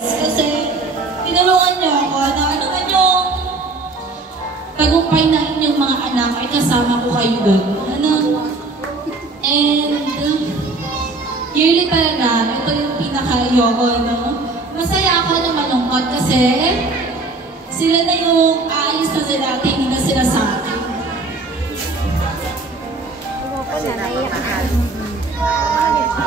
Kasi tinulungan niyo ako na ano man yung tagumpay ng inyong mga anak ay kasama ko kayo doon. Ano? And yearly talaga, ito yung pinaka-ayoko, no? Masaya ako na malungkot kasi sila na yung aalis na sila at hindi na sila sa akin.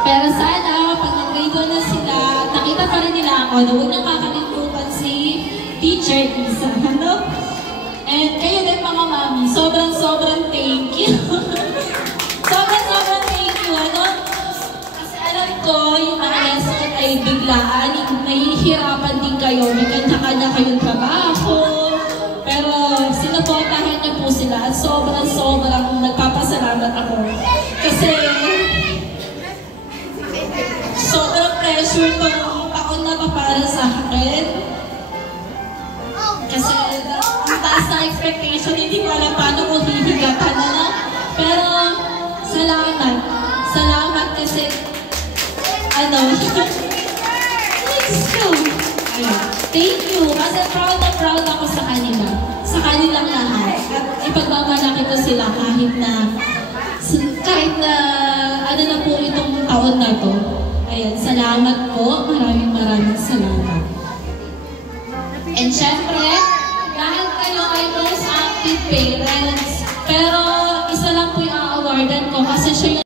Pero sana, pag nag-grade na sila, nakita pa rin nila ako na huwag nang kakalimutan si Teacher Isa, ano? And kayo din mga mami, sobrang thank you. sobrang thank you, ano? Kasi alam ko, yung mga lesson ay biglaan, nahihirapan din kayo, may kanya-kanya kayong trabaho. Pero sinuportahan niyo po sila at sobrang nagpapasalamat ako. Kasi sobrang pressure tong taon na to para sa akin. Kasi ang taas na expectation, hindi ko alam paano ko hihigatan na. Pero salamat kasi ano, thank you. Kasi proud na proud ako sa kanila. Sa kanilang lahat. At ipagmamalaki ko sila kahit na ano na po itong taon na to. Ayan, salamat po. Maraming salamat. And syempre, dahil kayo ay most active parents, pero isa lang po yung a-awardan ko kasi siya yung